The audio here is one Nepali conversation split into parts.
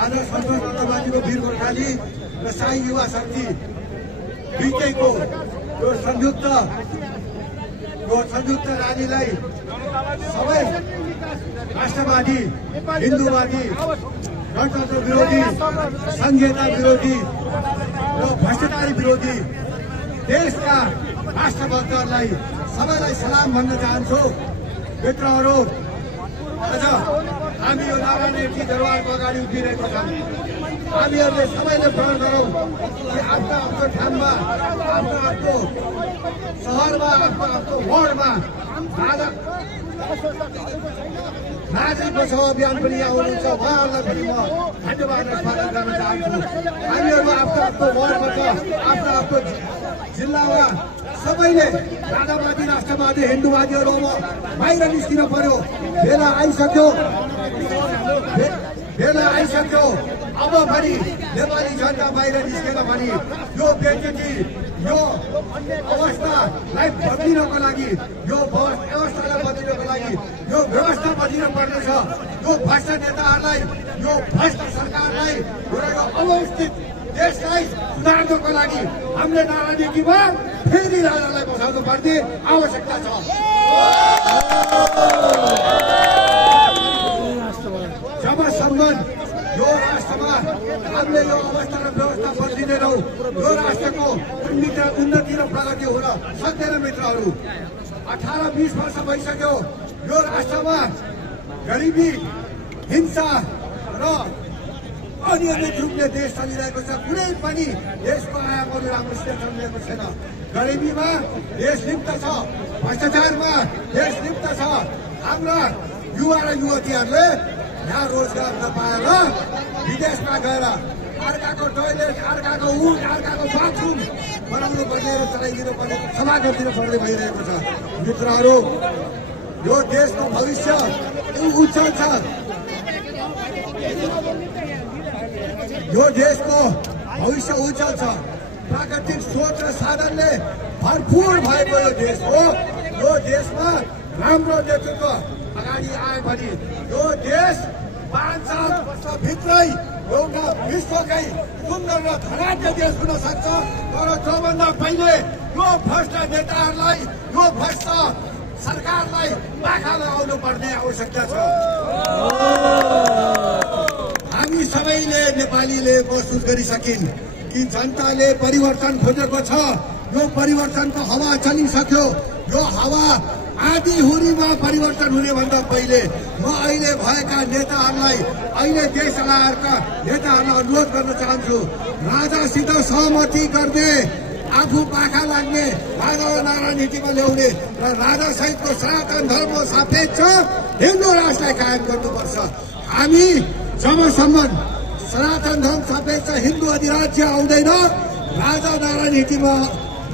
आज सन्तोष बन्धुमाथिको वीर गोर्खाली र साई युवा शक्ति दुईटैको यो संयुक्त र्यालीलाई सबै राष्ट्रवादी, हिन्दूवादी, गणतन्त्र विरोधी, संघीयता विरोधी र भ्रष्टाचारी विरोधी देशका राष्ट्रभक्तहरूलाई सबैलाई सलाम भन्न चाहन्छु। मित्रहरू, आज हामी यो नारायणी दरबारको अगाडि उभिरहेको छौँ। हामीहरूले सबैले प्रण गरौँ कि आफ्नो आफ्नो ठाउँमा, आफ्नो आफ्नो सहरमा, आफ्नो आफ्नो वार्डमा नागरिक बचाउ अभियान पनि यहाँ हुनुहुन्छ। उहाँहरूलाई पनि म धन्यवाद र स्वागत गर्न चाहन्छु। हामीहरू आफ्नो आफ्नो वार्डमा छ, आफ्नो आफ्नो जिल्लामा सबैले राजावादी, राष्ट्रवादी, हिन्दूवादीहरू बाहिर निस्किन पर्यो। बेला आइसक्यो। अब पनि नेपाली जनता बाहिर निस्केर पनि यो बेइज्जती, यो अवस्थालाई बदलिनको लागि, यो व्यवस्थालाई बदलिनको लागि यो व्यवस्था बदलिन पर्नेछ। यो भ्रष्ट नेताहरूलाई, यो भ्रष्ट सरकारलाई र यो अवस्थित देशलाई सुधार्नको लागि हामीले नारायणीमा फेरि राजालाई बसाउनु पर्ने आवश्यकता छ। जबसम्म यो राष्ट्रमा हामीले यो अवस्था र व्यवस्था बदलिँदैनौँ, यो राष्ट्रको उन्नति र प्रगति हुन सक्दैन। मित्रहरू, 18-20 वर्ष भइसक्यो यो राष्ट्रमा गरिबी, हिंसा र अनियमित रूपले देश चलिरहेको छ। कुनै पनि देशको आयामहरू राम्रोसित चलिरहेको छैन। गरिबीमा देश लिप्त छ, भ्रष्टाचारमा देश लिप्त छ। हाम्रा युवा र युवतीहरूले यहाँ रोजगार नपाएर विदेशमा गएर अर्काको टोयलेट, अर्काको ऊट, अर्काको बाथरुम बनाउनु पर्ने र चलाइदिनु पर्ने, क्षमा गरिदिनु पर्ने भइरहेको छ। मित्रहरू, यो देशको भविष्य उज्जवल छ। यो देशको भविष्य उज्जवल छ। प्राकृतिक स्रोत र साधनले भरपूर भएको यो देश हो। यो देशमा राम्रो नेतृत्व अगाडि आए पनि यो देश 5 वर्षभित्रै एउटा विश्वकै सुन्दर र धनाढ्य देश हुन सक्छ। तर त्योभन्दा पहिले यो भ्रष्ट नेताहरूलाई, यो भ्रष्ट सरकारलाई पाखा लगाउनु पर्ने आवश्यकता छ। हामी सबैले नेपालीले महसुस गरिसकिन् कि जनताले परिवर्तन खोजेको छ। यो परिवर्तनको हावा चलिसक्यो। यो हावा आधी हुरीमा परिवर्तन हुने भन्दा पहिले म अहिले भएका नेताहरूलाई, अहिले देश चलाएका नेताहरूलाई अनुरोध गर्न चाहन्छु, राजासित सहमति गर्ने, आफू पाखा लाग्ने, राजालाई नारायणीमा ल्याउने र राजा सहितको सनातन धर्म सापेक्ष हिन्दू राष्ट्रलाई कायम गर्नुपर्छ। हामी जबसम्म सनातन धर्म सापेक्ष हिन्दू अधिराज्य आउँदैन, राजा नारायणीमा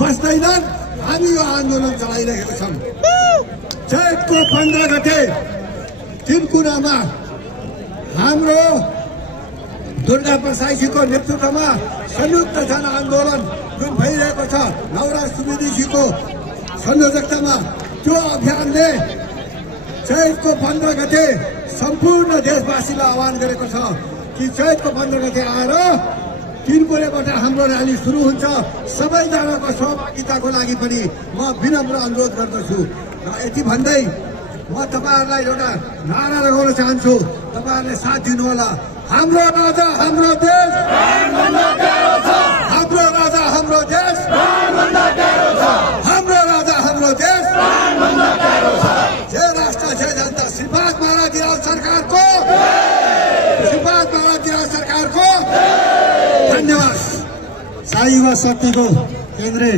बस्दैनन्, हामी यो आन्दोलन चलाइरहेका छौँ। चैतको 15 गते तिनकुनामा हाम्रो दुर्गा प्रसाईजीको नेतृत्वमा संयुक्त जनआन्दोलन जुन भइरहेको छ, नवराज सुवेदीजीको संयोजकतामा, त्यो अभियानले चैतको 15 गते सम्पूर्ण देशवासीलाई आह्वान गरेको छ कि चैतको 15 गते आएर तिनकुनेबाट हाम्रो र्याली सुरु हुन्छ। सबैजनाको सहभागिताको लागि पनि म विनम्र अनुरोध गर्दछु। र यति भन्दै म तपाईँहरूलाई एउटा नारा लगाउन चाहन्छु, तपाईँहरूले साथ दिनुहोला। हाम्रो राजा हाम्रो देश, हाम्रो राजा हाम्रो देश, हाम्रो राजा हाम्रो देश, जय राष्ट्र जय जनता। श्रीपाद महाराज दिराज सरकारको, श्रीपाद महाराज दिराज सरकारको धन्यवाद। साई युवा शक्तिको केन्द्रीय